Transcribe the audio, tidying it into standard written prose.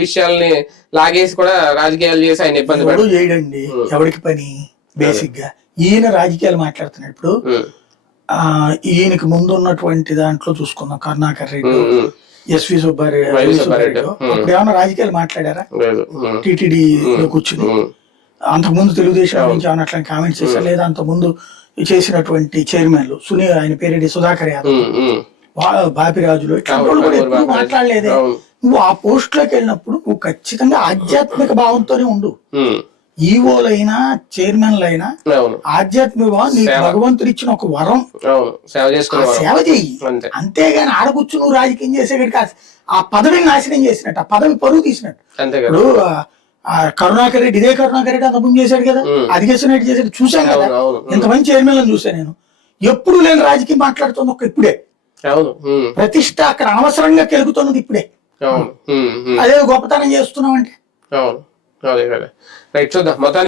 విషయాల్ని లాగేసి కూడా రాజకీయాలు చేసి ఆయన ఇబ్బంది ఎవడు చేయడండి, ఎవరికి పని. బేసిక్ గా ఈయన రాజకీయాలు మాట్లాడుతున్నాడు. ఇప్పుడు ఈయనకి ముందు ఉన్నటువంటి దాంట్లో చూసుకుందాం, కరుణాకర్ రెడ్డి, ఎస్వి సుబ్బారెడ్డి అప్పుడు ఏమన్నా రాజకీయాలు మాట్లాడారా? టీటీడీలో కూర్చుని అంతకుముందు తెలుగుదేశం నుంచి ఏమన్నా అట్లా కామెంట్స్ చేశారు లేదా? అంతకుముందు చేసినటువంటి చైర్మన్లు ఆయన పేరేంటి, సుధాకర్ యాదవ్, బాపిరాజులు, ఇట్లాంటి వాళ్ళు కూడా ఎప్పుడు మాట్లాడలేదే. నువ్వు ఆ పోస్ట్ లోకి వెళ్ళినప్పుడు నువ్వు ఖచ్చితంగా ఆధ్యాత్మిక భావంతోనే ఉండు. ఈవోలైనా చైర్మన్లైనా ఆధ్యాత్మిక భావం నీకు భగవంతుడు ఇచ్చిన ఒక వరం, సేవ చెయ్యి. అంతేగాని ఆడకూర్చు నువ్వు రాజకీయం చేసేటికి ఆ పదవిని నాశనం చేసినట్టు, ఆ పదవి పరువు తీసినట్టు. ఇప్పుడు కరుణాకర్ రెడ్డి, ఇదే కరుణాకర్ రెడ్డి అంత ముందు చేశాడు కదా, అది చేసినట్టు చేసేది చూసాను కదా. ఇంతమంది చైర్మన్లను చూసాను నేను. ఎప్పుడు లేని రాజకీయం మాట్లాడుతుంది ఒక ఇప్పుడే. ప్రతిష్ట అక్కడ అనవసరంగా కెలుగుతున్నది ఇప్పుడే. అదే గొప్పతనం చేస్తున్నాం అంటే చూద్దాం మొత్తానికి.